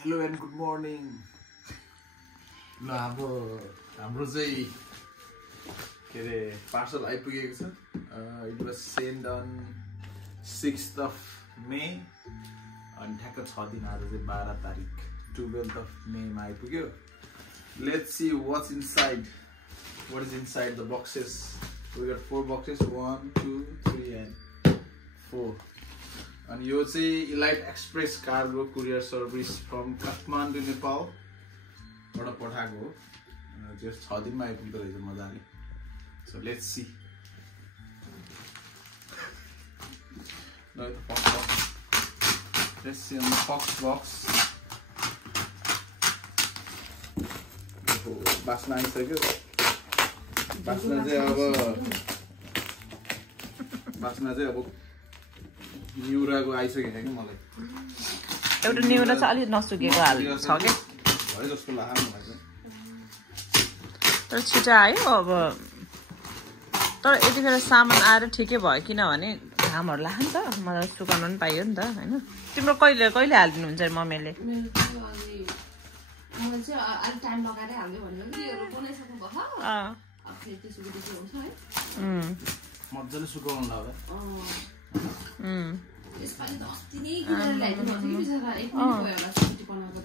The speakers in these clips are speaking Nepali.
Hello and good morning. ल हाम्रो चाहिँ के रे पार्सल आइपुगेको छ. It was sent on 6th of May अनि ठ्याक्क 6 दिन आज चाहिँ 12 तारिक 12th of May मा आइपुग्यो. Let's see what's inside. What is inside the boxes? We got 4 boxes. 1, 2, 3 and 4. And यो चाहिँ Elite Express Cargo Courier Service from Kathmandu, Nepal बाट पठाएको हो. जस्ट 6 दिनमा आइपुग्दो रहेछ मजाले. So let's see. Now the box. Let's see on the box. बास्ना आइसक्यो. बास्ना चाहिँ अब न्युराको आइसकेको छ कि मलाई. एउटा न्युरा चाहिँ अलि नसुकेको हाल छ के भए जस्तो लाग्यो मलाई चाहिँ. तर छिटो आयो अब. तर यतिखेर सामान आएर ठिकै भयो किनभने घामहरु लाग्यो नि त मजाले सुकाउन पनि पाइयो नि त हैन. तिम्रो कहिले हाल्दिनुहुन्छ मम्मीले? मलाई चाहिँ अलि टाइम लगाएर हाल्यो भन्नु नि यो बनाइसक्नु भयो. अब फेरि त्यसो हुन्छ है. मजाले सुकाउनु लाग्यो. यसपालि त अस्ति नै किनेर ल्याइदिनु भएको थियो कि बिचरा एक दिन भयो होला सब्जी बनाएको त.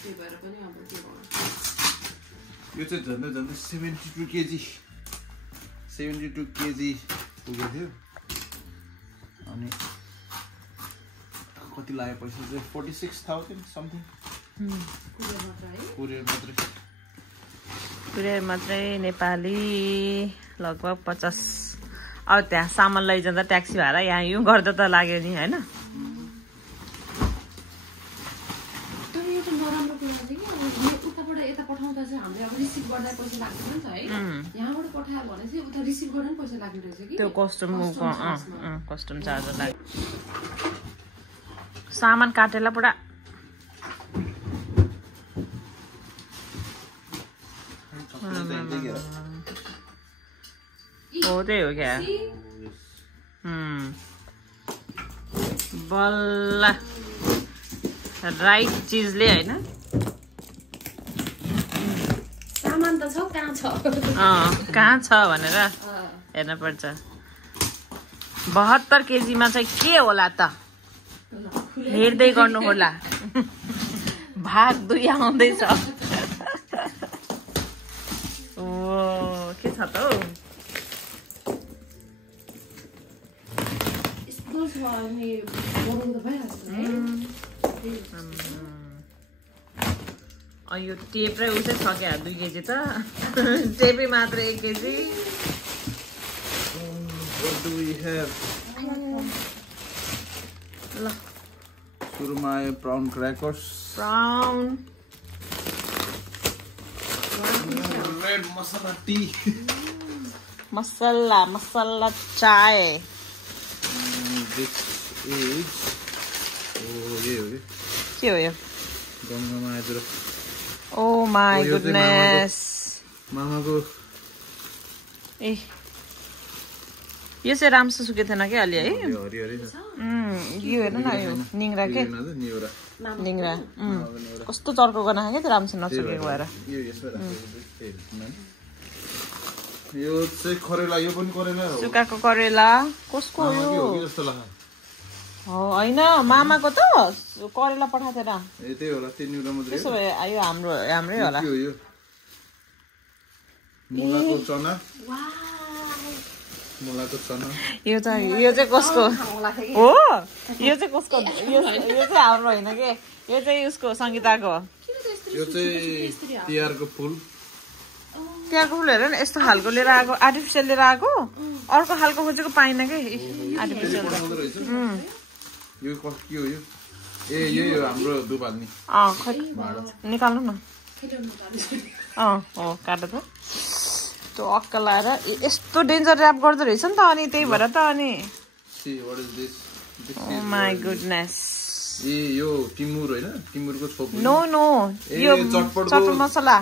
त्यही भएर पनि अब के गर्नु. यो चाहिँ झन्डै 72 केजी पुगेको थियो. अनि कति लाग्यो पैसा चाहिँ 46,000 समथिङ. कुरियर मात्रै नेपाली लगभग 50. अब त्यहाँ सामान लैजाँदा ट्याक्सी भाडा यहाँ यो गर्दा त लाग्यो नि हैन. तर एउटा नराम्रो कुरा चाहिँ कि अब उताबाट यता पठाउँदा चाहिँ हामीले अब रिसिभ गर्दा पैसा लाग्दैन नि त है. यहाँबाट पठायो भने चाहिँ उता रिसिभ गर्दा पनि पैसा लाग्ने रहेछ कि. त्यो कस्टम चार्ज लाग्यो. सामान काटेला पुरा हो त्यही हो क्या. बल्ल राइट चिजले हैन. सामान त छ कहाँ छ भनेर हेर्न पर्छ. 72 केजीमा चाहिँ के होला त हेर्दै गर्नु होला. भाग 2 आउँदैछ. ओ के छ त हौ. यो टेप र उसै छ क्या 2 केजी त. टेपै मात्र 1 केजी. ल सुरुमा आयो ब्राउन क्र्याकर्स. रेड मसाला टी. मसाला चाय. This is के हो यो? गङ्गामा आएर. Oh my goodness. मामाको ए यो चाहिँ राम्रोसँग सुके थिएन के अलि है. हरिहरि छ. यो हेर्न न यो निङ्रा के निङ्रा. कस्तो चर्को गर्न के त्यो राम्रोसँग नसुकेको भएर. यो चाहिँ करेला. यो पनि करेला हो. सुकाएको करेला. कसको हो यो? जस्तो लाग्यो. हो हैन मामाको त करेला पठाएको थिएन. ए त्यही होला. त्यो न्युरा मात्रै. त्यसो भए यो हाम्रै होला. यो मुलाको चना. यो चाहिँ कसको हो? यो चाहिँ कसको? यो चाहिँ हाम्रो होइन के. यो चाहिँ उसको सङ्गीताको. यो चाहिँ तिहारको फुल. तिहारको फुल हेर न यस्तो खालको लिएर आएको. आर्टिफिसियल लिएर आएको. अर्को खालको खोजेको पाइन के आर्टिफिसियल. यो के हो यो? ए यो हाम्रो दुपाल्नी. खै निकाल्नु न. हो काट त. त्यो अक्का लाएर यस्तो डेन्जर ऱ्याप गर्दो रहेछ नि त. अनि त्यही भएर त अनि Oh my goodness. यो टिमुर हैन. टिमुरको छोप. नो यो चटपट मसला.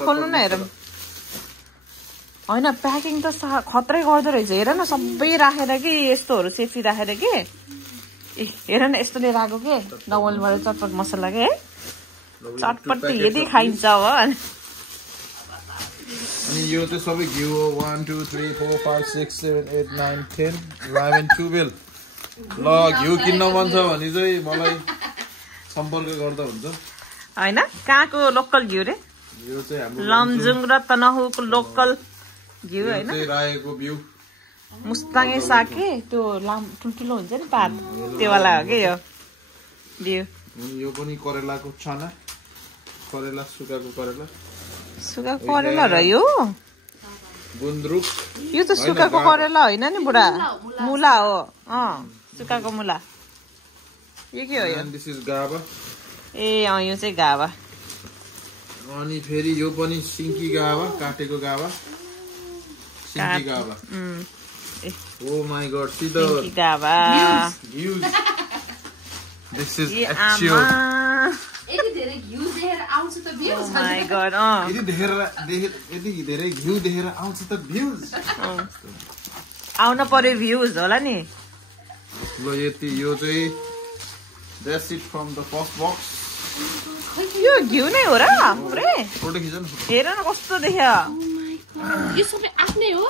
खोल्नु न हेरौँ. हैन प्याकिङ त खत्रै गर्दो रहेछ. हेर न सबै राखेर कि यस्तोहरु सेफ्टी राखेर कि हेर न यस्तो लिएर आएको के डबलबाट चटपट मसला के है चटपट त यदि खाइन्छ हो अनि यो चाहिँ सबै घिउ हो 1 2 3 4 5 6 7 8 9 10 11 12 ल घिउ किन्न मन छ भने चाहिँ मलाई सम्पर्क गर्दा हुन्छ हैन कहाँको लोकल घिउ रे यो चाहिँ हाम्रो लमजुङ र तनहुको लोकल घिउ हैन चाहिँ राएको बिउ मुस्ताङे साग के त्यो ठुल्ठुलो हुन्छ नि पात त्यो वाला हो के यो बिउ यो पनि करेलाको छाना करेला सुकाको करेला र यो गुन्द्रुक यो त सुकाको करेला होइन नि बुढा मुला हो सुकाको मुला यो के हो यो दिस इज गाबा ए यो चाहिँ गाबा अनि फेरि यो पनि सिङ्की गाबा काटेको गाबा सिङ्की गाबा oh my god see the गाबा भ्यूज दिस इज यति धेरै घिउ देखेर आउँछ त भ्यूज आउन पर्यो भ्यूज होला नि ल यति यो चाहिँ that's it from the first box यो घिउ नै हो र पुरै फोटो खिच्न हेर न कस्तो देख्यो यो सबै आफ्नै हो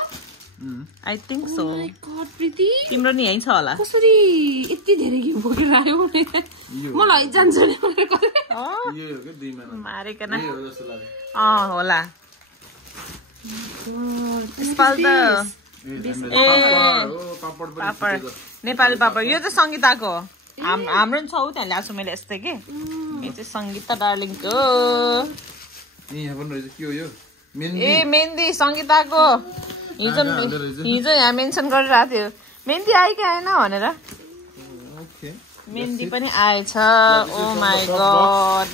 आई थिंक सो गॉड प्रीति तिम्रो नि यही छ होला कसरी यति धेरै घिउ बोकेर आयो भने मलाई जान्छ नि यो हो के 2 महिना मारेकन यो हो जस्तो लाग्यो होला स्पाल त पापड नेपाली पापड यो चाहिँ संगीताको हाम्रो नि छ त्यहाँ ल्याएको छु मैले यस्तै के यो चाहिँ संगीता डार्लिङको यहाँ पनि रहेछ के हो यो ए मेहन्दी संगीताको हिजो यहाँ मेन्सन गरिरहेको थियो मेहन्दी आयो कि आएन भनेर मेहन्दी पनि आएछ ओ माई गॉड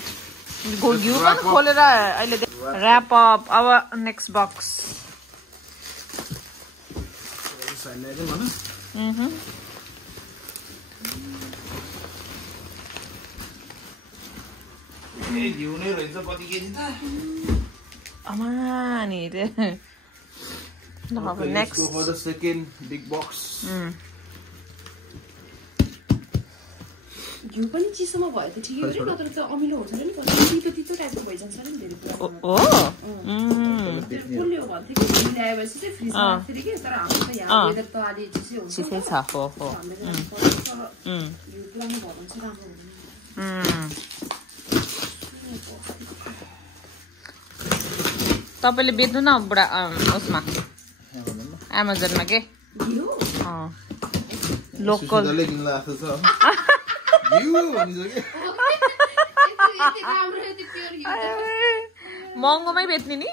घिउ पनि खोलेर अहिले ऱ्याप अप अब नेक्स्ट बक्स घिउ नै रहेछ कति केजी त अमानी रे next go for the second big box घिउ पनि चिसोमा भयो त ठिकै हो नि नत्र त अमिलो हुन्छ नि तितो तितो टाइपको भइजान्छ नि धेरै कुरा ओ पुल्यो भन्थे कि ल्याएपछि चाहिँ फ्रिजमा राख्थे कि तर हाम्रो त यहाँ वेदर त अलि चिसै हुन्छ चिसै छ हो घिउ पुरानो भयो भने चाहिँ राम्रो हुँदैन तपाईले बेच्नु न बुढा उसमा अमेजनमा के घिउ लोकल महँगोमै बेच्ने नि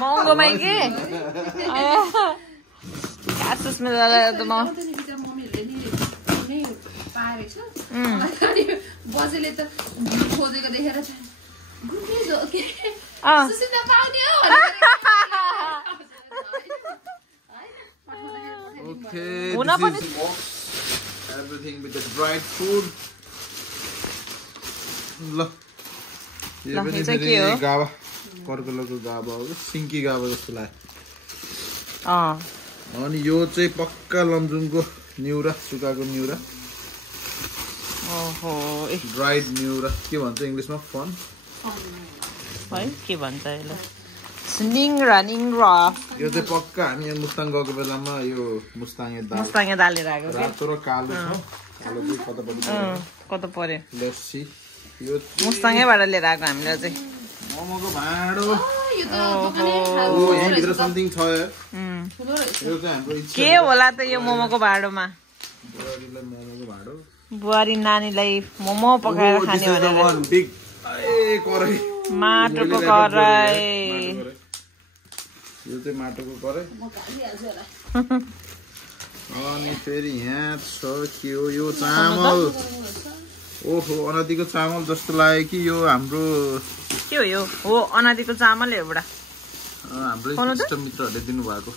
महँगोमै के आसुसमा जाँदा म बजेले त खोजेको देखेर Okay, this is everything with the dried food. ल यो पनि फेरि गाबा कर्कलको गाबा हो सिङ्की गाबा जस्तो लाग्यो अनि यो चाहिँ पक्का लमजुङको निउरा सुकाको निउरा ओहो ड्राइड निउरा के भन्छ इङ्ग्लिसमा फन है के भन्छ यसलाई निङ्रा यो चाहिँ पक्का हामी यहाँ मुस्ताङ गएको बेलामा यो मुस्ताङे दाल लिएर आएको रातो र कालो छ कालो चाहिँ कता पर्यो लस्सी यो मुस्ताङैबाट लिएर आएको हामीले चाहिँ मोमोको भाँडो यहाँभित्र समथिङ छ यो चाहिँ हाम्रो के होला त यो मोमोको भाँडोमा बुहारीलाई मोमोको भाँडो बुहारी नानीलाई मोमो पकाएर खाने भनेर माटोको कराई यो चाहिँ माटोको कराई अनि फेरि यहाँ छ के हो यो चामल ओहो अनादिको चामल जस्तो लाग्यो कि यो हाम्रो के हो यो हो अनादिको चामल हो बुढा हाम्रो इष्ट मित्रहरूले दिनुभएको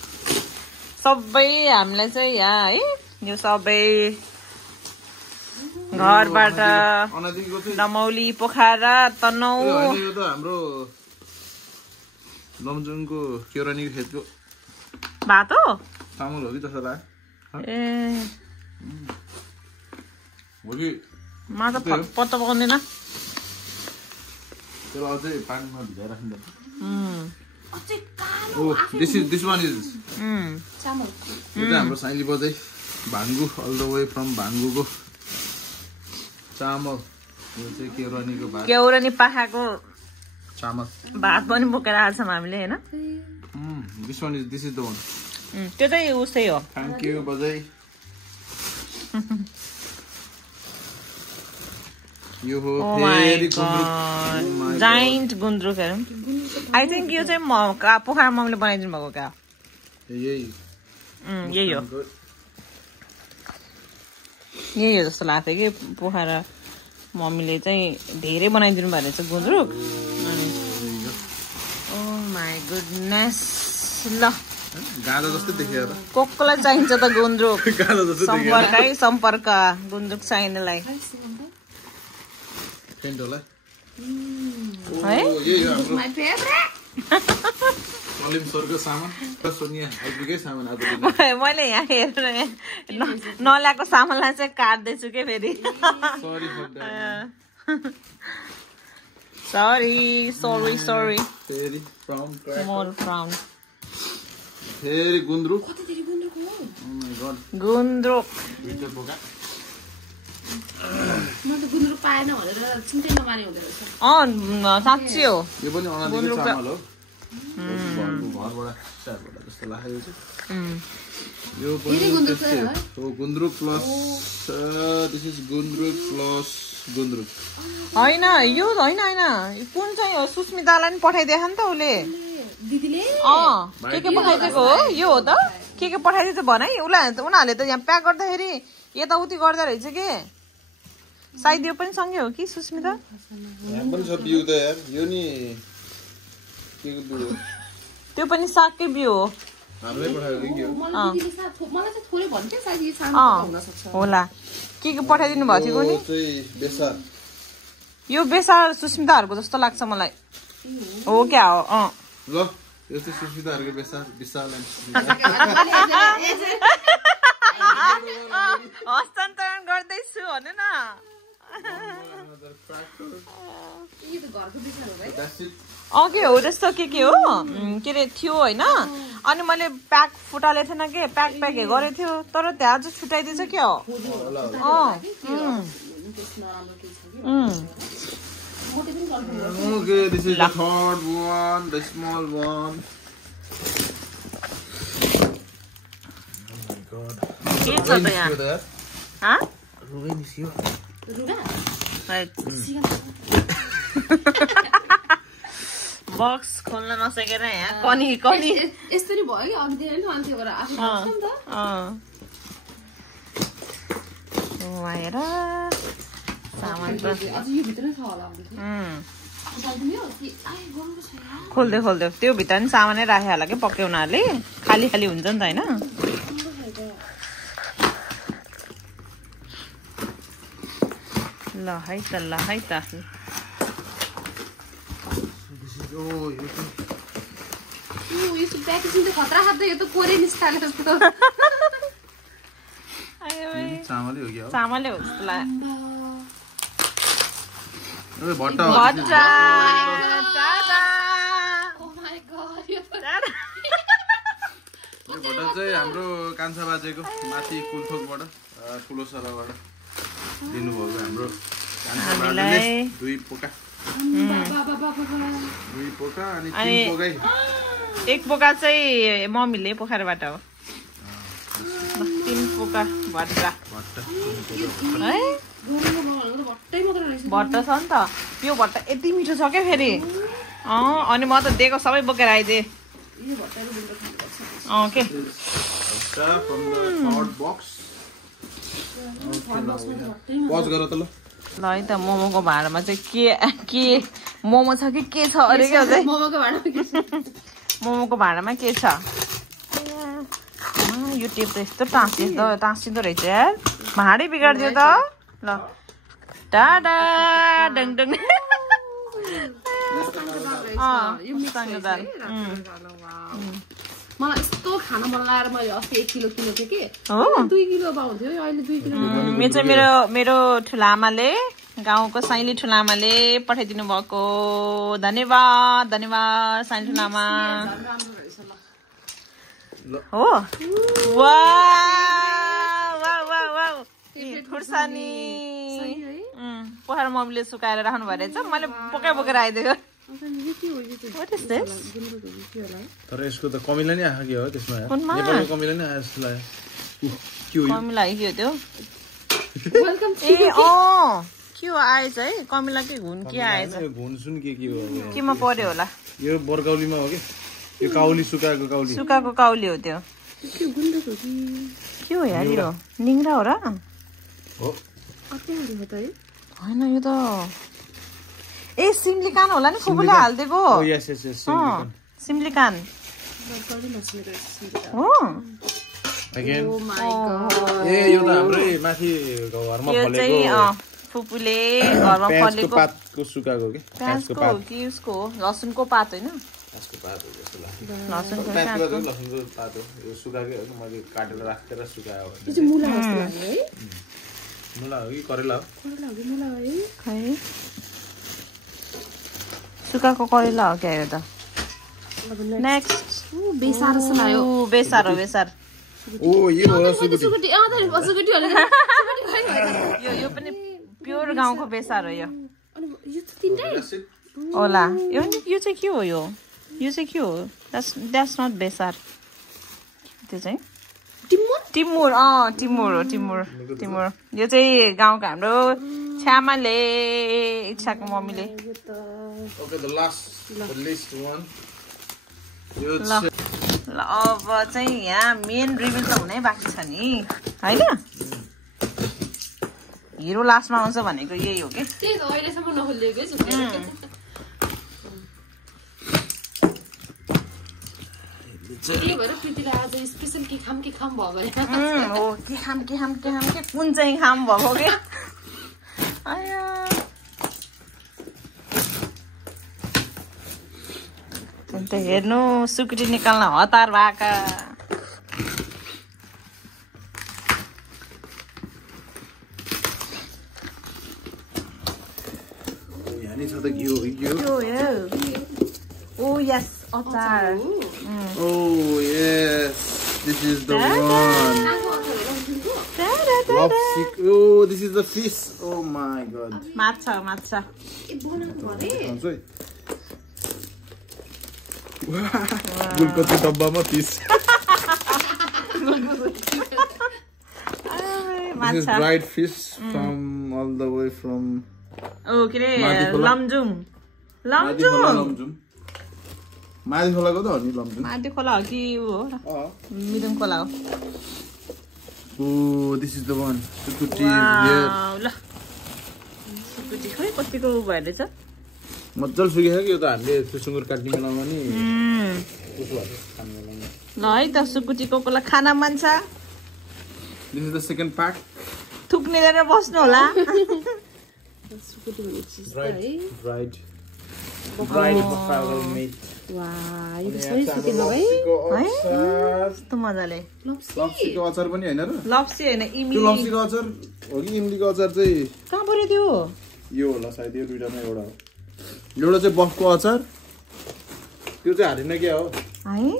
सबै हामीलाई चाहिँ यहाँ है यो सबै घरबाट नमौली पोखरा तनौ यो त हाम्रो लमजुङको केरानी खेतको भात हो चामल हो कि जस्तो लाग्यो ए हो कि माछा पत्ता पकाउँदैन त्यसलाई अझै पानीमा भिजाएर राख्नुपर्छ अझै कालो Oh, this one is. चामल यो चाहिँ हाम्रो साइली बजाई भाङ्गु all the way from भाङ्गुको चामल यो चाहिँ केउरानीको भात केउरानी पाखाको चामल भात पनि बोकेर आएको छौँ हामीले हैन this is the one. त्यो चाहिँ उसै हो Thank you बजाई यो हो फेरि गुन्द्रुक जाइन्ट गुन्द्रुक हेरौँ आई थिङ्क यो चाहिँ पोखरा मम्मीले बनाइदिनु भएको क्या यही हो यही हो जस्तो लाग्थ्यो कि पोखरा मम्मीले चाहिँ धेरै बनाइदिनु भएको रहेछ गुन्द्रुक अनि ओ माई गुडनेस ल गाजर जस्तै देखियो त कोकोलाई चाहिन्छ त गुन्द्रुक गाजर जस्तै देखियो सम्पर्क गुन्द्रुक चाहिनेलाई फेन्ट होला है यही हो हाम्रो माई फेभरेट कलिम सरको सामान र सोनिया आइपुगै सामान आज मैले यहाँ हेरेर नल्याएको सामानलाई चाहिँ काट्दैछु के फेरि सरी फर सरी फेरि फ्रम मोर फ्रम फेरि गुन्द्रुक कति धेरै गुन्द्रुक हो गुन्द्रुक भित्र बोका म त गुन्द्रुक पाएन भनेर चिन्तै नमाने हुँदो रहेछ साँच्ची हो यो पनि अनादिको चामल हो घरबाट स्टारबाट जस्तो लाग्यो यो पनि त्यस्तै हो गुन्द्रुक प्लस दिस इज गुन्द्रुक प्लस गुन्द्रुक होइन यो होइन कुन चाहिँ हो सुस्मितालाई पनि पठाइदिएको नि त उसले दिदीले के पठाइदिएको हो यो हो त के पठाइदिएको भन है उनीहरूले त यहाँ प्याक गर्दाखेरि यताउति गर्दो रहेछ के सायद यो पनि सँगै हो कि सुस्मिता यहाँ पनि छ बिउ त यार यो नि केको बिउ हो त्यो पनि सागकै बिउ हो हामीले पठाएको के हो मलाई चाहिँ थोरै भन्थ्यो सायद यो सानो हुन सक्छ होला के पठाइदिनु भएको थियो नि चाहिँ बेसार यो बेसार सुस्मिताहरूको जस्तो लाग्छ मलाई हो क्या हो ल यो चाहिँ सुस्मिताहरूको बेसार विशाल हस्तान्तरण गर्दैछु भने न के हो त्यस्तो के हो के अरे थियो होइन अनि मैले प्याक फुटाले थिएन के प्याक गरेको थियो तर त्यहाँ चाहिँ छुट्याइदिएछ क्या हो Okay, this is the third one, the small one. Oh my god. के छ त यहाँ रुगै निस्क्यो बक्स खोल्न नसकेर यहाँ कनी यस्तो नि भयो कि अघि धेरै नि अन्त्य गरेर आफू गर्छ नि त आएर सामान त अझ यो भित्र छ होला खोल्दै त्यो भित्र नि सामानै राखे होला कि पक्कै उनीहरूले खाली हुन्छ नि त होइन ल है त प्याकेजिङ त खतरा खाँदै यो त कोरे निस्काले जस्तो चामलै हो क्या चामलै हो जस्तो लाग्यो भट्टा चाहिँ हाम्रो कान्छा बाजेको माथि कुलथोकबाट ठुलो सराबाट दिनुभएको हाम्रो कान्छा बाजेले दुई पोका अनि तीन पोकै एक पोका चाहिँ मम्मीले पोखराबाट हो 3 पोका भट्टा है भट्टा छ नि त यो भट्टा यति मिठो छ क्या फेरि अनि म त दिएको सबै बोकेर आइदिएँ के ल है त मोमोको भाँडामा चाहिँ के मोमो छ कि के छ अरे क्या मोमोको भाँडामा के छ यो टेप त यस्तो टाँसिँदो रहेछ यार भाँडै बिगारिदियो त ल टाडा डङ मलाई यस्तो खान मन लागेर मैले अस्ति 1 किलो किनेको थिएँ कि 2 किलो पाउँथ्यो अहिले 2 किलो मेरो चाहिँ मेरो ठुलाआमाले गाउँको साइली ठुलाआमाले पठाइदिनु भएको धन्यवाद धन्यवाद साइली ठुलाआमा हो खुर्सानी पोखरा मम्मीले सुकाएर राख्नु भएको रहेछ मैले बोकेर आइदिएको तर यसको त कमिला नै आएको हो त्यसमा नेपालको कमिला नै आयो जस्तो लाग्यो कमिला के हो त्यो के हो आएछ है कमिलाकै घुन के आएछ घुन सुन के हो केमा पर्यो होला यो बरकाउलीमा हो कि यो काउली सुकाएको काउली हो त्यो के हो यार यो निङ्रा हो र होइन यो त सिम्लिकान होला नि फुपूले हालिदिएको सिम्लिकान हो फुपूले घरमा फलेको प्याजको हो कि उसको लसुनको पात होइन लसुनको पात हो यो सुकाएको मैले काटेर राखेर सुकायो मुला हो कि करेला हो खै सुकाएको करेला हो क्या यो त नेक्स्ट बेसार जस्तो लाग्यो बेसार हो यो हो सुकुटी यो पनि प्योर गाउँको बेसार हो यो होला यो चाहिँ के हो यो चाहिँ के हो द्याट्स नट बेसार त्यो चाहिँ टिमुर यो चाहिँ गाउँको हाम्रो छ्यामाले इच्छाको मम्मीले ल अब चाहिँ यहाँ मेन रिभिल त हुनै बाँकी छ नि होइन हिरो लास्टमा आउँछ भनेको यही हो कि त्यही भएर प्रीतिलाई आज स्पेशल के खाम भयो भने हो के खाम कुन चाहिँ खाम भएको के अन्त हेर्नु सुकुटी निकाल्न हतार भएका Oh yes, atar. Oh yes, this is the one. Oh, this is the fish. Oh my god. Matcha. Gulkoti dabbama fish. This is dried fish from all the way from. Okay, Lamjung. माथि खोलाको त हो नि लम्जुङ माथि खोला हो कि हो मिदुङ खोला हो दिस इज द वन सुकुटी ल सुकुटी खै कतिको भएर छ मज्जाले सुकेछ कि यो त हामीले सुँगुर काट्ने बेलामा नि उसो भएर खाने बेलामा ल है त सुकुटी कोकोला खाना मन छ this is the second part थुक्ने लिएर बस्नु होला सुकुटी भने चिज है ड्राइड buffalo meat वाह यो सही सुके न भाइ है कस्तो मजाले लप्सीको अचार पनि हैन र लप्सी हैन इमली त्यो लप्सीको अचार हो कि इमलीको अचार चाहिँ कहाँ पर्यो त्यो यो होला सायद यो दुईटामा एउटा हो एउटा चाहिँ बफको अचार त्यो चाहिँ हारिन क्या हो है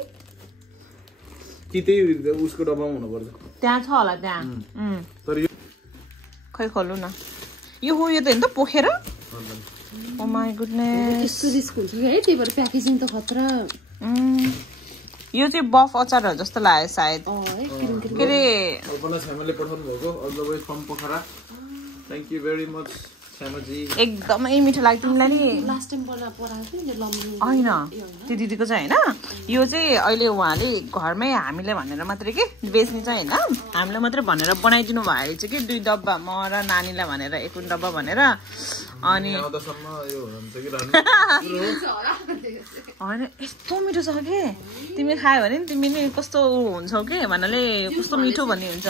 कि त्यही उसको डब्बामा हुनुपर्छ त्यहाँ छ होला त्यहाँ तर यो खै खोल्नु न यो हो यो त हैन त पोखेर Oh my goodness. यस्तो रिस्क हुन्छ है त्यही भएर प्याकेजिङ त खतरा यो चाहिँ बफ अचार हो जस्तो लाग्यो सायद के रे अपना छ्यामाले पठाउनु भएको all the way from Pokhara thank you very much छ्यामाजी एकदमै मिठो लाग्यो तिमीलाई नि लास्ट टाइम पराएको थियो नि लम्बु हैन त्यो दिदीको चाहिँ हैन यो चाहिँ अहिले उहाँले घरमै हामीले भनेर मात्रै के बेच्ने चाहिँ हैन हामीले मात्रै भनेर बनाइदिनु भयो चाहिँ के 2 डब्बा म र नानीलाई भनेर 1 डब्बा भनेर अनि हैन यस्तो मिठो छ के तिमी खायो भने नि तिमी नि कस्तो हुन्छौ के भन्नाले कस्तो मिठो भन्ने हुन्छ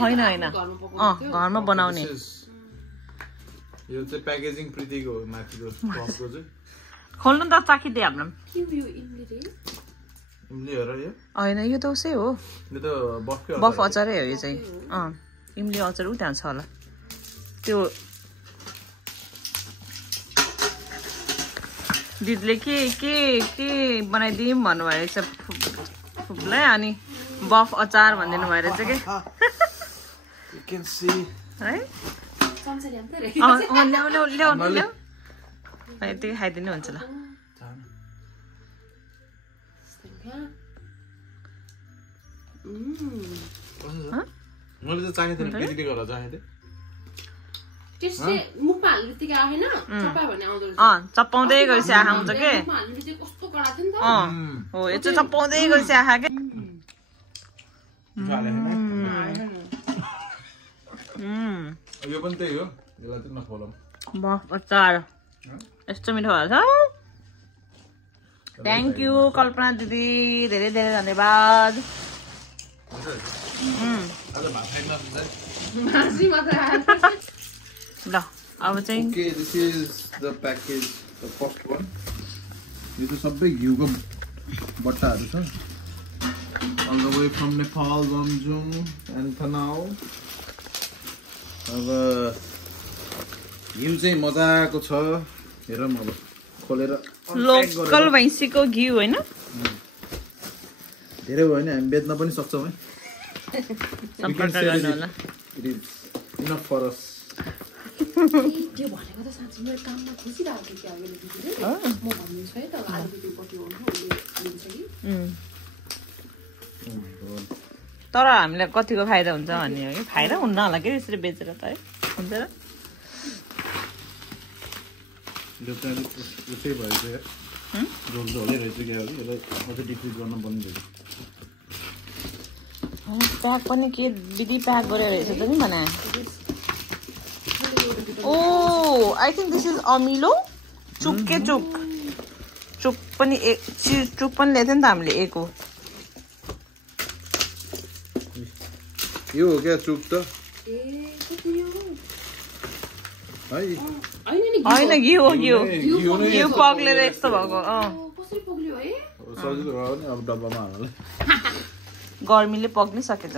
हैन घरमा बनाउने यो चाहिँ प्याकेजिङ प्रीतिको हो माथिको टपको चाहिँ खोल्नु त चाखिदे हाम्रो यो इमली रे इमली हो र यो होइन यो त उसै हो यो त बफकै बफ अचारै हो यो चाहिँ इमली अचार उ त्यहाँ छ होला त्यो दिदीले के बनाइदिउँ भन्नुभएको रहेछ फुपूलाई अनि बफ अचार भनिदिनु भयो रहेछ के You can see है चम्चा ल्याउँ त रे ल्याउ त्यही खाइदिनु हुन्छ ल मैले त चाहिने थिएन केटीले गर्दा चाहिने थिएँ त्यसले मुखमा हाल्ने बित्तिकै आएन चपायो भने आउँदो रहेछ चपाउँदै गएपछि आँखा आउँछ के मुखमा हाल्ने बित्तिकै कस्तो कडा थियो नि त हो यो चाहिँ चपाउँदै गएपछि आँखा के यो पनि त्यही हो यसलाई चाहिँ नखोलौँ बफ अचार यस्तो मिठो भएको छ थ्याङ्क यू कल्पना दिदी धेरै धेरै धन्यवाद ल अब चाहिँ Okay, this is the package, the first one. यो त सबै घिउको बट्टाहरू छ all the way from Nepal, Gamjung and Thanao. अब घिउ चाहिँ मजाको छ हेरौँ अब खोलेर लोकल भैँसीको घिउ होइन धेरै भयो भने हामी बेच्न पनि सक्छौँ है सम्पर्क गर्नु होला It is enough for us. त्यो भनेको त साँच्चै मेरो काममा खुसिरहेको थियो कि अघिल्लो दिदीले म भनिदिन्छु है त आलुपट्टि हुन्छ उसले लिन्छ कि तर हामीलाई कतिको फाइदा हुन्छ भन्ने हो कि फाइदा हुन्न होला कि यसरी बेचेर त है हुन्छ र उसै भयो चाहिँ झोल झोलै रहेछ क्या हो कि यसलाई अझै डिफ्युज गर्न पर्ने रहेछ प्याक पनि के विधि प्याक गरेर रहेछ त नि भने ओ आई थिङ्क दिस इज अमिलो चुक के चुक चुक पनि चुक पनि ल्याएको थियो नि त हामीले एक हो यो हो क्या चुक त होइन घिउ हो घिउ घिउ पग्लेर यस्तो भएको कसरी पग्लियो है सजिलो भयो नि अब डब्बामा हाल्नु गर्मीले पग्नै सकेछ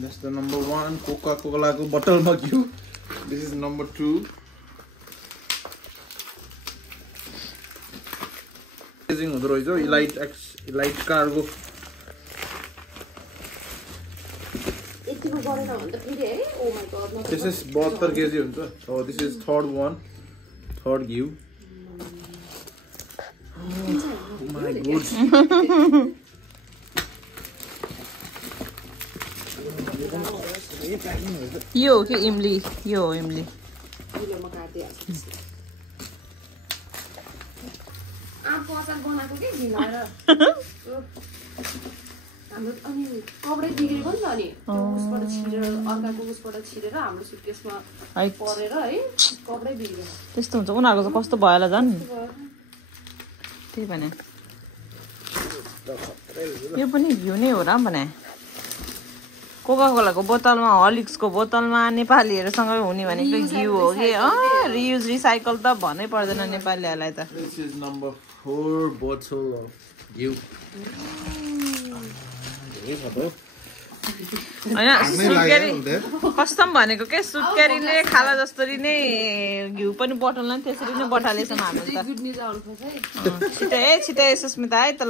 That's the number 1 Coca-Cola को बोतलमा घिउ This is number 2 पेजिङ हुँदो रहेछ इलाइट कार्गो यतिको गरेन भने त फेरि है oh my god This is 72 KG हुन्छ so this is third घिउ Oh my god यो हो कि इमली यो हो इमली किलोमा काटिदिहाल्छु आँपको अचार बनाएको के झिलाएर हाम्रो अनि कपडै बिग्रेको नि त अनि उसबाट छिरेर अर्काको उसबाट छिरेर हाम्रो सुटकेसमा परेर है कपडै बिग्रेको त्यस्तो हुन्छ उनीहरूको त कस्तो भयो होला झन् त्यही भने यो पनि घिउ नै हो र भने कोकाकोलाको बोतलमा हर्लिक्सको बोतलमा नेपालीहरूसँग हुने भनेको घिउ हो कि रियुज रिसाइकल त भन्नै पर्दैन नेपालीहरूलाई त This is number 4 bottle of घिउ होइन सुत्केरी कस्तम भनेको के सुत्केरीले खाला जस्तरी नै घिउ पनि बटललाई त्यसरी नै बटालेछौँ हामी त छिटै सुस्मिता है त ल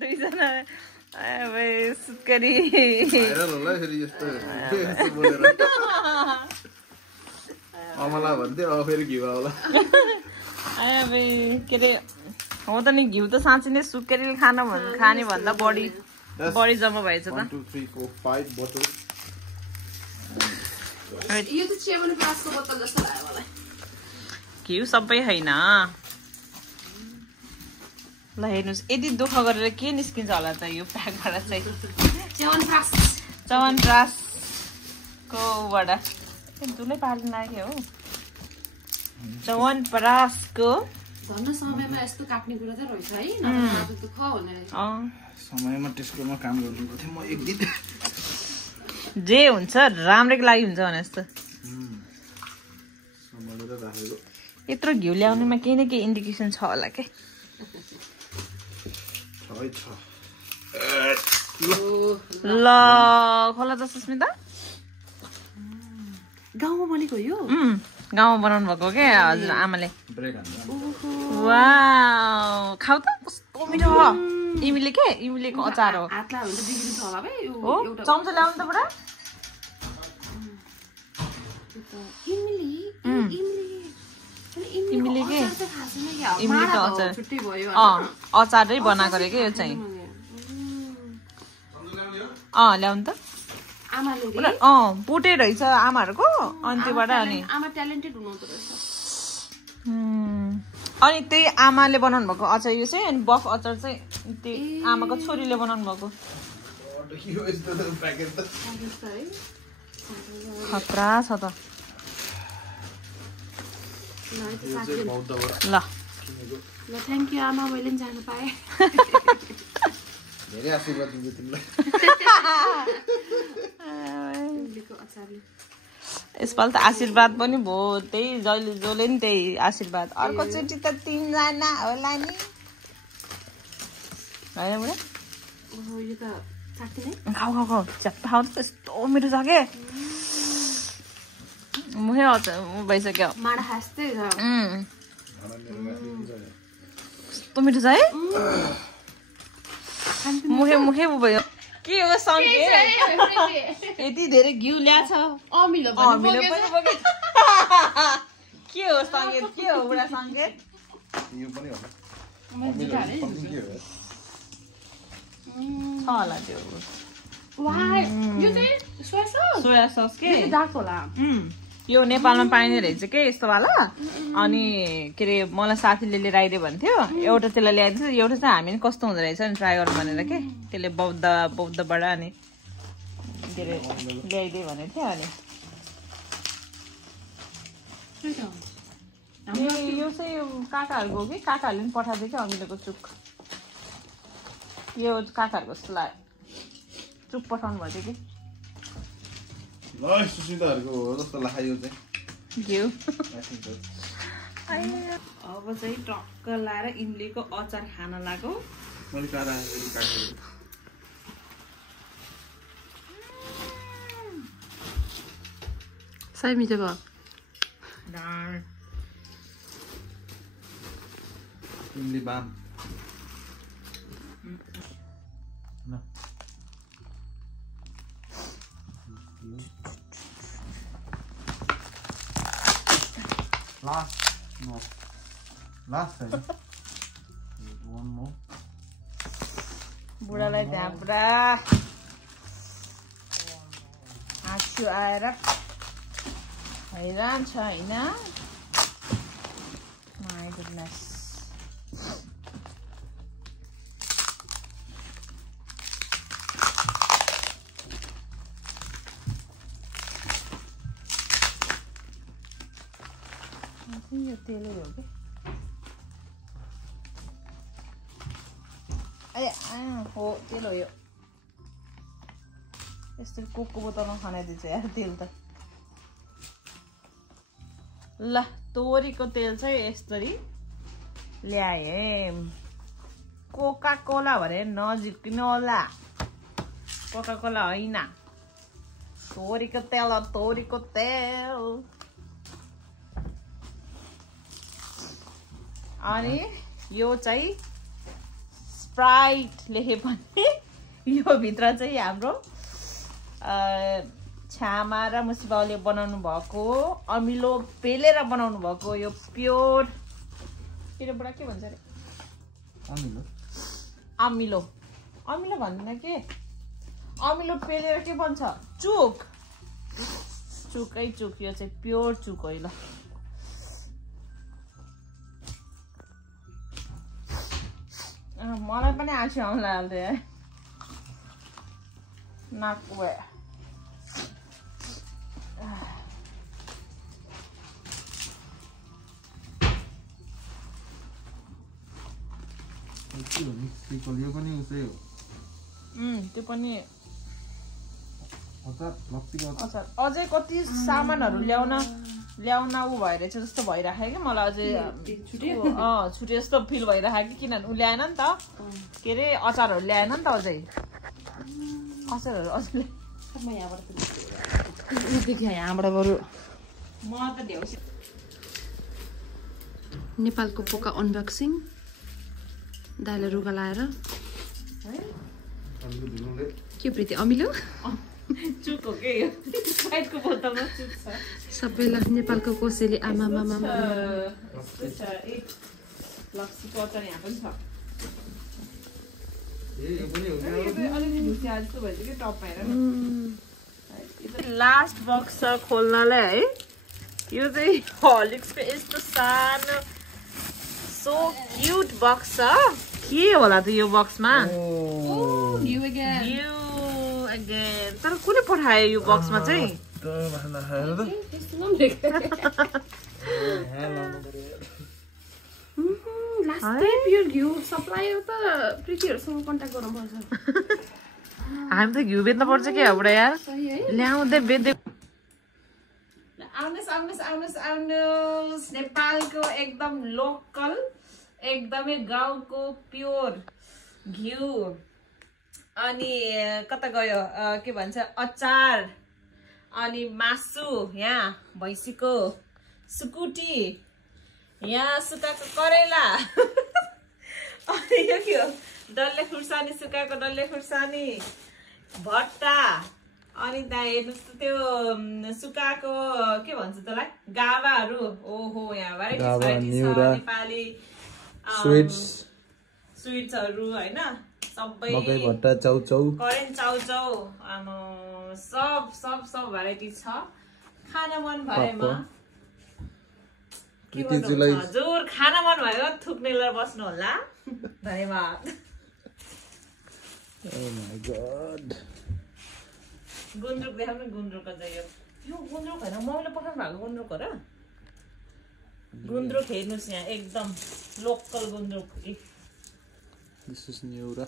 दुईजना सुत्केरी अमला भन्थ्यो अब फेरि घिउ आउला के अरे हो त नि घिउ त साँच्चै नै सुत्केरीले खाने भन्दा बढी जम्मा भएछ त 1 2 3 4 5 bottles यो त चियाबारी ग्लासको बोतल जस्तो लाग्यो मलाई घिउ सबै होइन ल हेर्नुहोस् यदि दुःख गरेर के निस्किन्छ होला त यो प्याकबाट चाहिँ च्यवनप्रासकोबाट दुलै पार्न लाग्यो हो च्यवनप्रासको धन्न समयमा यस्तो काट्ने कुरा त रहेछ है दुःख हुने समयमा त्यसकोमा काम गर्नु थिएँ म एक दिन जे हुन्छ राम्रैको लागि हुन्छ भने जस्तो सम्हालेर राखेको यत्रो घिउ ल्याउनेमा केही न केही इन्डिकेसन छ होला के ल खोला त सुस्मिता गाउँमा बनेको यो गाउँमा बनाउनु भएको के हजुर आमाले वाउ खाऊ त कस्तो मिठो हो इमिली के इमिलीको अचार हो हातलाई हुन्छ बिग्रिन्छ होला बे हो चम्चा ल्याउनु त बुढा इमिली के इमिलीको अचार अचारै बनाएको रे के यो चाहिँ ल्याउनु त बुटे रहेछ आमाहरूको अनि त्योबाट अनि अनि त्यही आमाले बनाउनु भएको अचार यो चाहिँ अनि बफ अचार चाहिँ त्यही आमाको छोरीले बनाउनु भएको खतरा छ त ल थ्याङ्क यू आमा मैले पनि जानु पाएँ धेरै आशीर्वाद दिन्छु तिमीलाई यसपालि त आशीर्वाद पनि भयो त्यही जहिले जसले नि त्यही आशीर्वाद अर्कोचोटि त 3 जना होला नि होइन बुढा यो त साँच्चै नै खाऊ खाऊ खाऊ च्याप्पा खाऊ त यस्तो मिठो छ के मुखै भइसक्यो माडा खास्तै छ कस्तो मिठो छ है मुखे मुखे भयो के हो सङ्केत यति धेरै घिउ ल्याछ अमिलो पनि के हो सङ्केत के हो बुढा सङ्केत छ होला त्यो सोया सस के यो नेपालमा पाइने रहेछ के यस्तो वाला अनि के अरे मलाई साथीले लिएर आइदियो भन्थ्यो एउटा त्यसलाई ल्याइदिन्छ एउटा चाहिँ हामी नि कस्तो हुँदो रहेछ नि ट्राई गरौँ भनेर के त्यसले बौद्धबाट अनि के अरे ल्याइदियो भनेको थियो अनि यो चाहिँ काकाहरूको हो कि काकाहरूले पनि पठाएको थियो कि अमिलोको चुक यो काकाहरूको जस्तो लाग्यो चुक पठाउनु भएको थियो कि ल सुस्मिताहरुको हो जस्तो लाग्यो चाहिँ घिउ अब चाहिँ टक्क लाएर इमलीको अचार खान लाग्यो मैले काट्दै साइ मिठो भयो इमली बाम Last time. One more. बुढालाई त्यहाँ पुरा हाँस्यो आएर हैरान छ होइन माय गुडनेस यो तेलै हो कि हो तेल हो यो यस्तो कोकको बोतलमा खनाइदिन्छ यार तेल त ल तोरीको तेल चाहिँ यसरी ल्याए कोका कोला भने नजिकिनु होला कोका कोला होइन तोरीको तेल तोरीको तेल अनि यो चाहिँ स्प्राइट लेखे पनि यो भित्र चाहिँ हाम्रो छामा र मुसिबाउले बनाउनु भएको अमिलो पेलेर बनाउनु भएको यो प्योर के बुढा के भन्छ अरे अमिलो अमिलो भन्दैन के अमिलो पेलेर के भन्छ चुक चुकै चुक यो चाहिँ प्योर चुक हो ल मलाई पनि आँसु आउन लाग्यो यार नाक भयो यो पनि उसै हो त्यो पनि अचार अझै कति सामानहरू ल्याउन ल्याउन ऊ भएर चाहिँ जस्तो भइराख्यो कि मलाई अझै छुटे जस्तो फिल भइराख्यो कि किनभने ऊ ल्याएन नि त के अरे अचारहरू ल्याएन नि त अझै अचारहरू अझै यहाँबाट बरु म त ढेउसी नेपालको पोका अनबक्सिङ दाइलाई रुगा लाएर के प्रीति अमिलो चुक हो के यो साइडको बोतलमा चुक छ सबैलाई नेपालको कोसेली आमा मामा लक्ष्मीको अचार यहाँ पनि छ लास्ट बक्स छ खोल्नलाई है यो चाहिँ हर्लिक्सको यस्तो सानो सो क्युट बक्स छ के होला त यो बक्समा तर कुनै पठायो यो बक्समा चाहिँ हामी त घिउ बेच्न पर्छ कि हाबाट यार ल्याउँदै बेच्दै आउनुहोस् नेपालको एकदम लोकल एकदमै गाउँको प्योर घिउ अनि कता गयो के भन्छ अचार अनि मासु यहाँ भैँसीको सुकुटी यहाँ सुकाएको करेला अनि यो के हो डल्ले खुर्सानी सुकाएको डल्ले खुर्सानी भट्टा अनि दा हेर्नुहोस् त त्यो सुकाएको के भन्छ त्यसलाई गावाहरू ओहो यहाँ भेराइटिज छ नेपाली स्वीट्सहरू हैन सबै मकै भट्टा चाउचाउ करेन्ट चाउचाउ आमा सब भेराइटी छ खान मन भएमा हजुर खान मन भयो थुक्नेलाई बस्नु होला धन्यवाद गुन्द्रुक देखाउनु गुन्द्रुक चाहिँ यो गुन्द्रुक होइन मम्मीले पठाउनु भएको गुन्द्रुक हो र गुन्द्रुक हेर्नुहोस् यहाँ एकदम local gundruk This is Neura.